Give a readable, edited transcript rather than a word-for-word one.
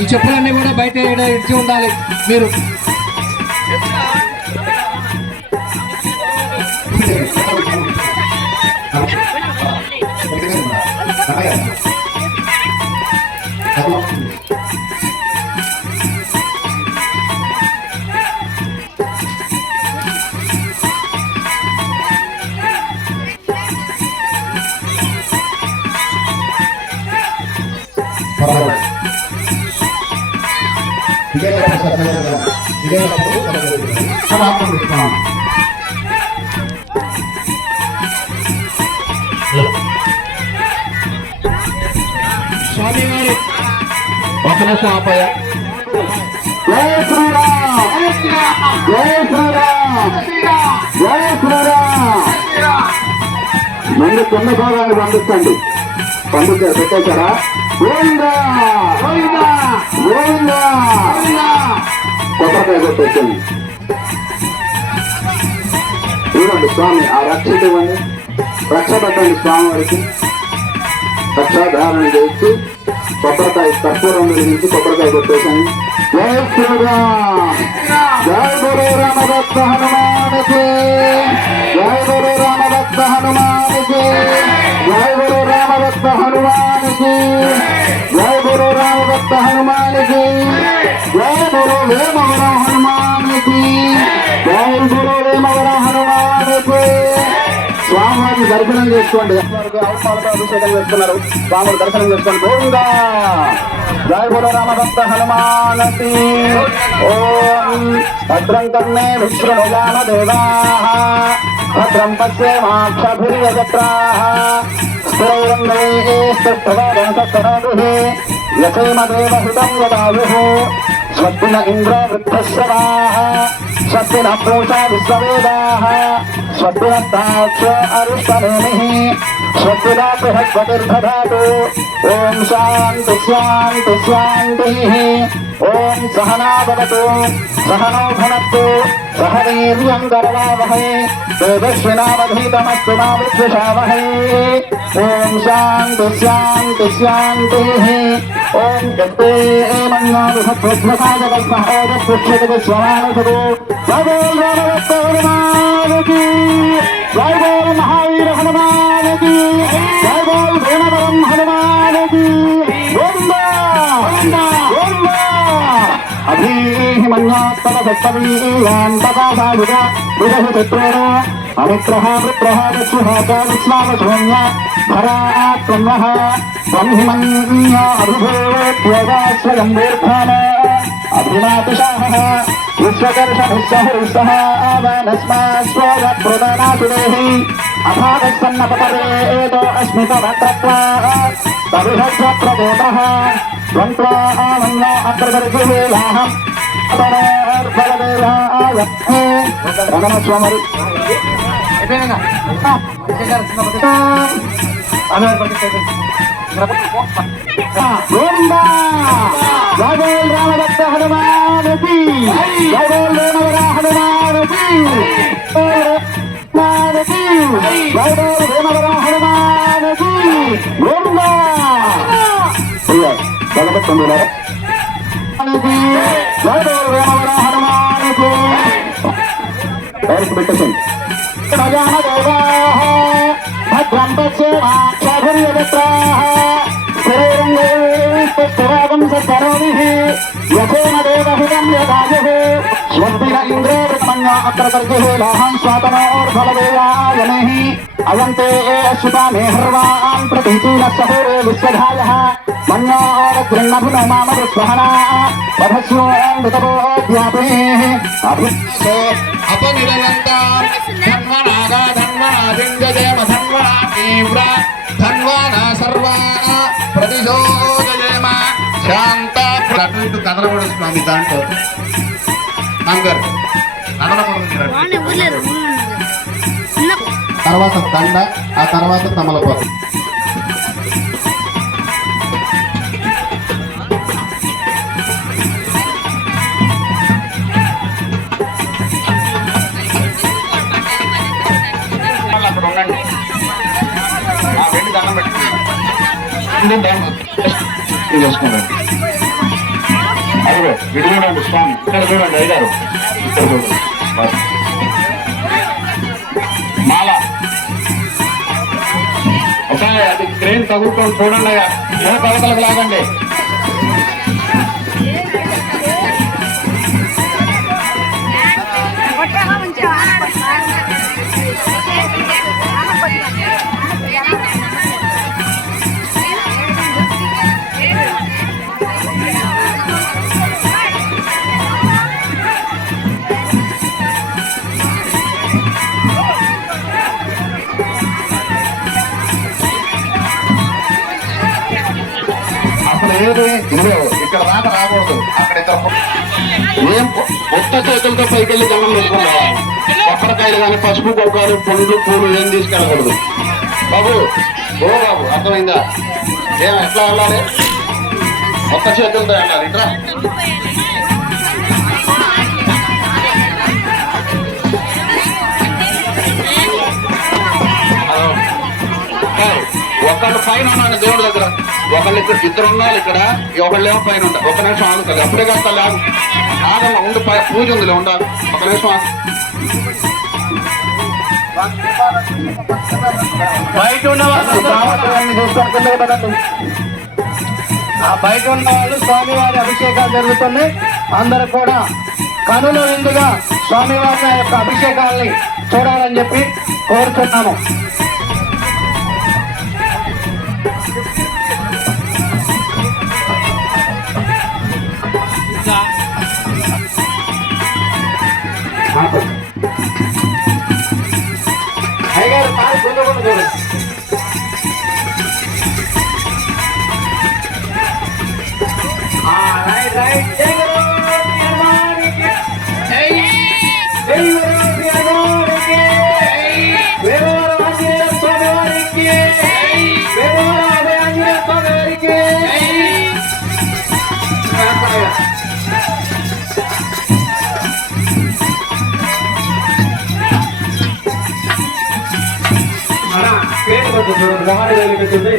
ఈ చెప్పులన్నీ కూడా బయట ఇచ్చి ఉండాలి మీరు. స్వామి గారు ఒక నిమిషం ఆపాయ. జై శ్రీరామ్, జై శ్రీరామ్, జై శ్రీరామ్. ముందు చిన్న భాగాన్ని పంపించండి. పెట్టేశారా? గోవిందా గోవిందా గోవిందా. కొబ్బరికాయ కొట్టేసింది. ఇవ్వండి స్వామి, ఆ రక్ష ఇవ్వండి. రక్ష పెట్టండి స్వామి వారికి. రక్షాధారణ చేసి కొబ్బరికాయ కర్పూరం వెలిగించి కొబ్బరికాయ కొట్టేసాను. జై శ్రీరామ్, జై గురు రామభక్త హనుమానికి, జై గురు రామభక్త హనుమానికి, జై గురు రామభక్త హనుమానికి, జై గురు రామభక్త హనుమానికి, జై గురు వేమవర హనుమానికి, జై గురు వేమవర హనుమానికి. స్వామివారిని దర్శనం చేసుకోండి. అవసరాలతో అభిషేకం చేస్తున్నారు. స్వామిని దర్శనం చేసుకోండి. గోవిందా జై గురు రామభక్త హనుమానకి. ఓం భద్రం కర్ణే విష్ణుయామ దేవాః, భద్రం పశ్యేమాక్షభిర్యజత్రాః, స్థిరైరంగైః స్థిష్టవాదంసకరోభిః, యసేమ దేవహితం యదాయుః. స్వస్తిన ఇంద్ర వృద్ధశ్రవాః, స్వస్తిన పూషా విశ్వవేదాః, స్వస్తిన సాక్షో అరిష్టనేమిః, స్వస్తిన బృహస్పతిర్దధాతు. ఓం శాంతి శాంతి శాంతిః. ఓం సహనా భవతు, సహనో భునక్తు, సహ వీర్యం కరవావహై, తేజస్వినావధీతమస్తు మా విద్విషావహై. ఓం శాంతి శాంతి శాంతిః. ఓం యస్తే మన్యో విభక్తిస్మసాగవస్మహోదపుష్యతస్వమానసదు. జై బోల్ రామభక్త హనుమానికి, జై బోల్ మహావీర హనుమానికి, జై బోల్ భీమవరం హనుమానికి. గోవిందా గోవిందా. అభీమన్యోత్తమసప్తమీయాంతకాసాయుగ విదహి చిత్రేణ అమిత్రః వృత్రః దక్షిణः విస్మావశూన్య భరాత్మః బ్రహ్మణ్యో అభిభూత్యోగా స్వయం వీర్ధాన అభినాతిశాః విశ్వకర్షభిస్సహృస్సః ఆవనస్మాస్వరప్రదనాశుదేః అభాగస్సన్నపతరేదో అస్మితవక్రత్వా తవిహస్వప్రదేవః త్వంత్వా ఆమన్యో అగ్రదర్శివేలాహం అతరేర్బలదేవాయ. రంగనాథస్వామి గోవిందా జై బోల్ రామభక్త హనుమానికి, జై బోల్ వేమవర హనుమానికి, జై బోల్ వేమవర హనుమానికి. గోవిందా జగపత్తండి జై బోల్ వేమవర హనుమానికి. పెట్టేసండి. భద్రం పశ్యేమాక్షభిర్యజత్రాః, స్థిరైరంగైః సత్కరోమిః, యసేమ దేవహితం యదాయుః. స్వస్తిన ఇంద్రో వృత్మన్యో అగ్రదర్శిః లోహం స్వాతనోర్ఫలదేవాయనేః. అయంతే అశ్వితానే హర్వాన్ ప్రతీచీనః సహూరే విశ్వధాయః. మన్యో వజ్రన్నభినో మామృత్వహనా వధస్యోऽమృతపోऽధ్యాపేః. అపనిరలంతాం ధన్వనాగా ధన్వనాదింజయేమ ధన్వనా తీవ్ర ధన్వనా సర్వా ప్రతిశోధయేమ శాంత. అటు ఇటు కదలకూడదు స్వామి. దాంట్లో అంగర్ కదలకూడదు. తర్వాత దండ, ఆ తర్వాత తమలపాకు. చేసుకోండి. అదిగో ఇటు చూడండి స్వామి, ఇక్కడ చూడండి అయ్యారు, ఇక్కడ చూడండి మాల. ఒక అది క్రేన్ తగులుకొని చూడండి అయ్యా, కలకలకు లాగండి. అసలు ఏది ఇదిగో ఇక్కడ దాకా రాకూడదు, అక్కడ ఇద్దరు ఏం కొత్త చేతులతో పైకి వెళ్ళి జనం పెట్టుకున్నావా? కొబ్బరికాయలు కానీ పసుపు కొబ్బరి పండ్లు పూలు ఏం తీసుకెళ్ళకూడదు బాబు. ఓ బాబు అర్థమైందా? ఏం ఎట్లా వెళ్ళాలి? కొత్త చేతులతో వెళ్ళాలి. ఇట్రా ఒకళ్ళు పైన ఉన్నాను దేవుడి దగ్గర, ఒకళ్ళు ఇక్కడ ఇద్దరు ఉన్నారు, ఇక్కడ ఒకళ్ళేమో పైన ఉంటారు. ఒక నిమిషం ఆగుతుంది, అప్పుడే కాస్త లేదు ఆగమ్మా, ఉండి పూజ ఉందిలే ఉండాలి, ఒక నిమిషం బయట ఉన్న వాళ్ళు బయట ఉన్న వాళ్ళు స్వామివారి అభిషేకాలు జరుగుతున్నాయి. అందరూ కూడా కనుల విందుగా స్వామివారి యొక్క అభిషేకాలని చూడాలని చెప్పి కోరుతున్నాము. అయ్యగారు కాలు గుండకుండా చూడండి. రైట్ రైట్ చూడండి, రమాణి పెట్టింది.